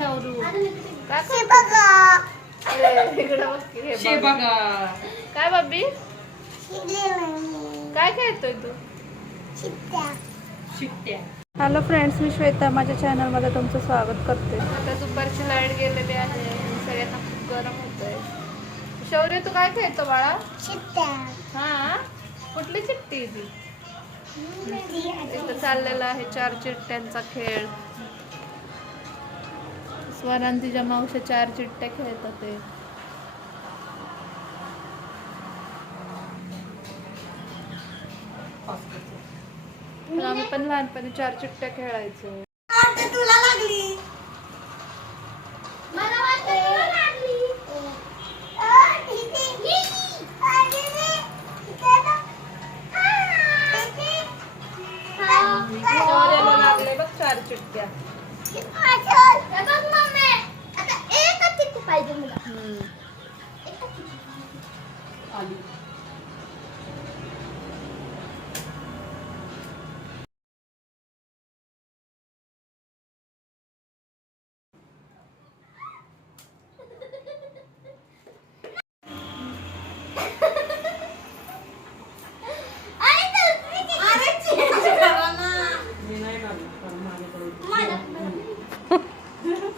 शौरू काय हे बघा इकडं बघ की, हे शे बघ. बघा. काय बाबी शिकले नाही काय खेळतोय तू? शिकत्या शिट्ट्या. हॅलो फ्रेंड्स, मी श्वेता माझ्या चॅनलमध्ये तुमचं स्वागत करते. आता दुपारची लाईट गेलेली आहे, सगळ्यांना खूप गरम होतंय. शौर्य तू काय खेळतो बाळा? शिकत्या हा कुठली चिठ्ठी ती? इथं चाललेला आहे 4 चिठ्ठ्यांचा खेळ. स्वरान तिच्या मावश्या 4 चिठ्ठ्या खेळतात ते. तर आम्ही पण लहानपणी 4 चिठ्ठ्या खेळायचो. तुला लागली मला वाटतं तुला लागली शौर्याला लागले बघ 4 चिठ्ठ्या. पाहिजे मला आली. मी नाही लागलो, पण माझ्याकडे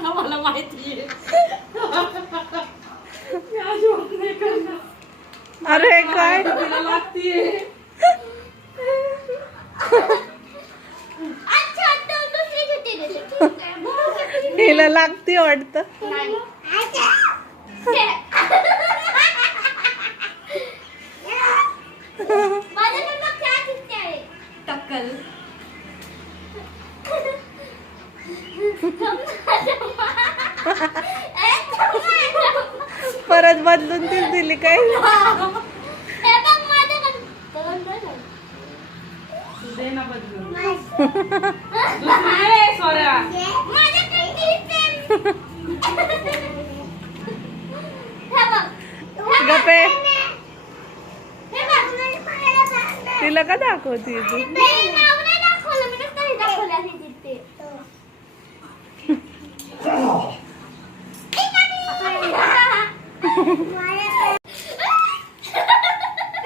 आम्हाला माहिती आहे. मी अजिबात नाही करणार. अरे काय तिला लागतीये. हिला लागते वाटतं. टक्कल. परत बदलून तीच दिली काय? दे ना बदलून. दुसरी दे, सोऱ्या. गप्पे तिला का दाखवते तू?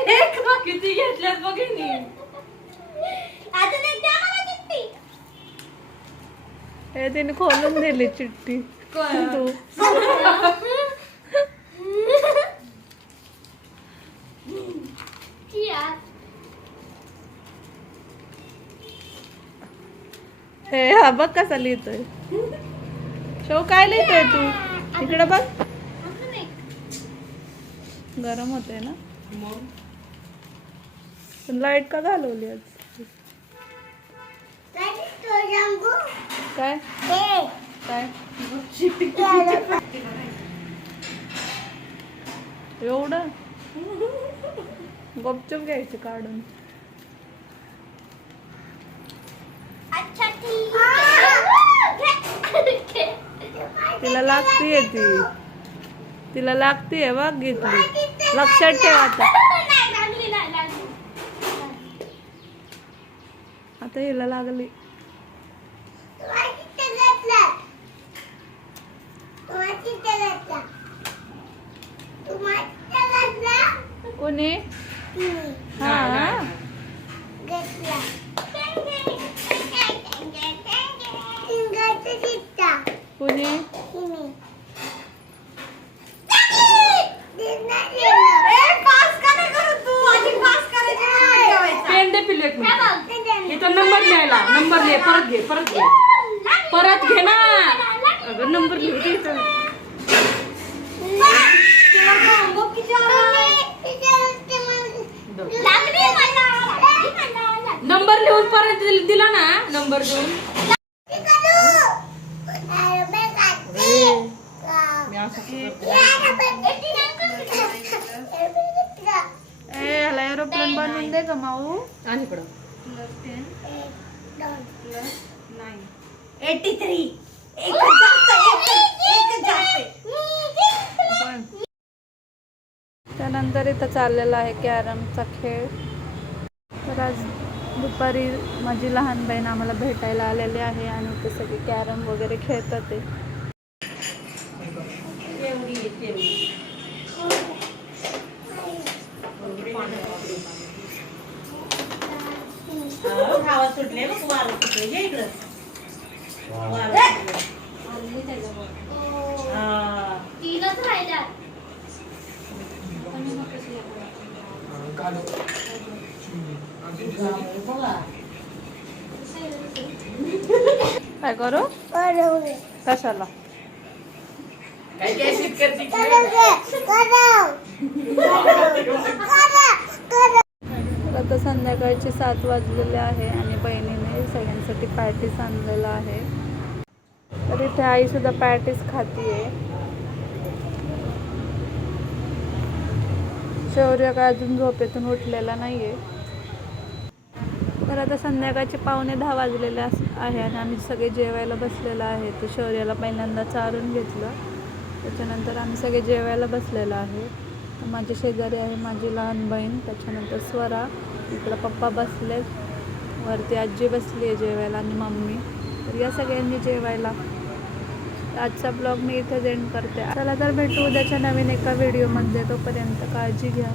एक बघ किती घेतल्यात बघितली. हे तिने खोलून दिली चिठ्ठी. तू हे हा बघ कसा लिहितोय. शो काय लिहितोय तू? इकडे बघ. गरम होते ना. मग पण लाईट का घालवली आज? काय काय एवढं गपचूप घ्यायचं काढून. तिला लागतीये तिला लागतीये बघ घेतली. लक्षात ठेव आता. आता हिला लागली. कोणी? हा कोणी? पेन दे पिल्लू एक मिनिट. इथं नंबर लिहायला. नंबर लिह. परत घे. परत घे ना. अगं नंबर लिह इथं. नंबर लिहून परत दिला ना. नंबर देऊन मी असं करते. ह्याला एरोप्लेन बनवून दे का माऊ? आणि इकडं 83 त्यानंतर इथं चाललेला आहे कॅरमचा खेळ. तर आज दुपारी माझी लहान बहीण आम्हाला भेटायला आलेली आहे आणि ते सगळे कॅरम वगैरे खेळतात ते. सुटले बघ वारं सुटले ये इकडं वारं सुटले. हा. तीनच राहिल्यात. बघा. काय करू कशाला काय काय शेतकरी तर आता संध्याकाळचे 7 वाजलेले आहे आणि बहिणीने सगळ्यांसाठी पॅटीस आणलेला आहे. तर इथे आई सुद्धा पॅटीस खातीये. शौर्य काय अजून झोपेतून उठलेला नाहीये. तर आता संध्याकाळचे 9:45 वाजलेले आहे आणि आम्ही सगळे जेवायला बसलेलो आहे. तर शौर्याला पहिल्यांदा चारून घेतलं, त्याच्यानंतर आम्ही सगळे जेवायला बसलेलो आहे. तर माझी शेजारी आहे माझी लहान बहीण, त्याच्यानंतर स्वरा, इकडं पप्पा बसले, वरती आजी बसली आहे जेवायला आणि मम्मी. तर या सगळ्यांनी जेवायला. आजचा ब्लॉग मी इथेच एंड करते. चला तर भेटू उद्याच्या नवीन एका व्हिडिओमध्ये. तोपर्यंत काळजी घ्या.